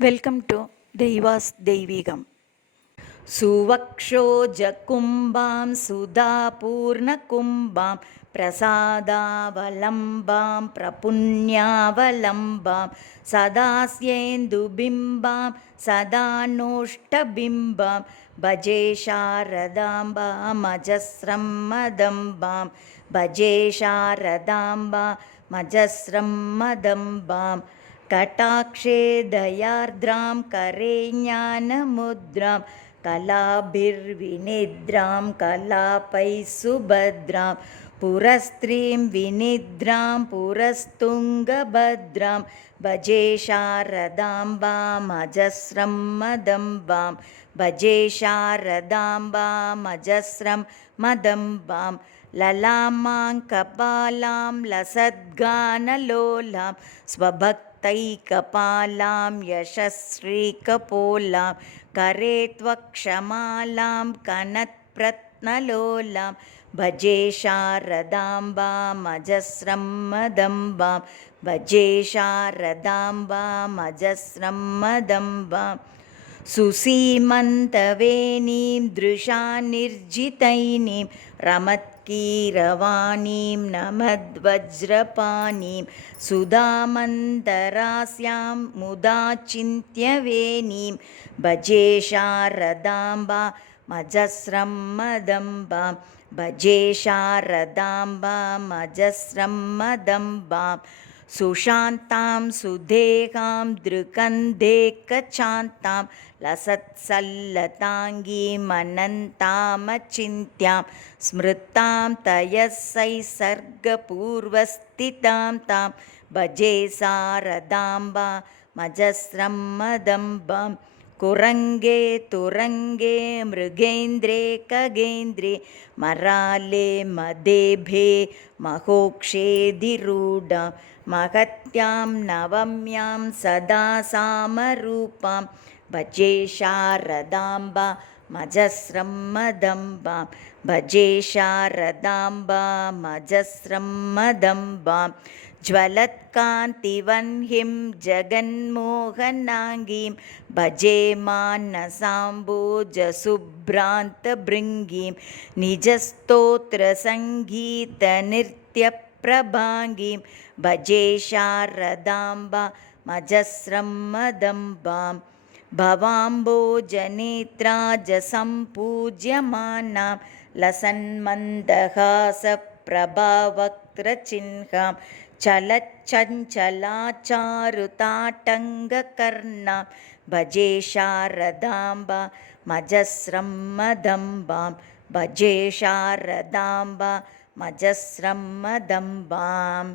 Welcome to தெய்வாஸ் தெய்வீகம். சுவக்ஷோஜகும்பாம் சுதாபூர்ணகும்பாம் பிரசாதாவலம்பாம் பிரபுண்யாவலம்பாம் சதாஸ்யேந்துபிம்பாம் சதானோஷ்டபிம்பாம் பஜே சாரதாம்பாம் அஜஸ்ரம் மதம்பாம் பஜே சாரதாம்பாம் அஜஸ்ரம் மதம்பாம் கடாக்ஷே தயார்த்ராம் கரே ஞானமுத்ராம் கலாபிர்வினித்ராம் கலாபை சுபத்ராம் புரஸ்திரீம் வினித்ராம் புரஸ்துங்கபத்ராம் பஜே சாரதாம்பாம் அஜஸ்ரம் மதம்பாம் பஜே சாரதாம்பாம் அஜஸ்ரம் மதம்பாம் லலாமாங் கபாலாம் லசத்கானலோலாம் ஸ்வபக்தைகபாலாம் யசஸ்ரீகபோலாம் கரே த்வக்ஷமாலாம் கனத்ப்ரத்னலோலாம் பஜே சாரதாம்பாம் அஜஸ்ரம் மதம்பாம் பஜே சாரதாம்பாம் அஜஸ்ரம் மதம்பாம் சுசீமந்தவேணீம் திருஷாநிர்ஜிதைனீம் ரமத்கீரவாணீம் நமத்வஜ்ரபாணீம் சுதாமந்தராஸ்யாம் முதாச்சிந்த்யவேணீம் பஜே சாரதாம்பா மஜஸ்ரம் மதம்பாம் பஜே சாரதாம்பாம் அஜஸ்ரம் மதம்பாம் சுஷாந்தாம் சுதேகாம் திருகந்தேக்கசாந்தாம் லசத்சல்லதாங்கீம் அனந்தாமச்சிந்த்யாம் ஸ்மிருத்தாம் தயசை சர்கபூர்வஸ்திதாம் தாம் பஜே சாரதாம்பா மஜஸ்ரம் மதம்பாம் குரங்கே துரங்கே மிருகேந்திரே ககேந்திரே மராலே மதேபே மகோக்ஷேதிரூடாம் மகத்யாம் நவம்யாம் சதா சாமரூபாம் பஜே சாரதாம்பா மஜஸ்ரம் மதம்பாம் பஜே சாரதாம்பா மஜஸ்ரம் மதம்பாம் ஜ்வலத்காந்திவன்ஹிம் ஜகன்மோகனாங்கீம் பஜே மானசாம்போஜசுப்ராந்தபிருங்கீம் நிஜஸ்தோத்ரசங்கீதநிர்த்யப்பிரபாங்கீம் பஜே சாரதாம்பா மஜஸ்ரம் மதம்பாம் பவாம்போஜநேத்ராஜசம்பூஜ்யமானாம் லசன்மந்தஹாசப்ரபாவக்த்ரசின்ஹாம் சலச்சஞ்சலாச்சாருதாட்டங்ககர்ணாம் பஜே சாரதாம்பா மஜஸ்ரம் மதம்பாம் பஜே சாரதாம்பா மஜஸ்ரம் மதம்பாம்.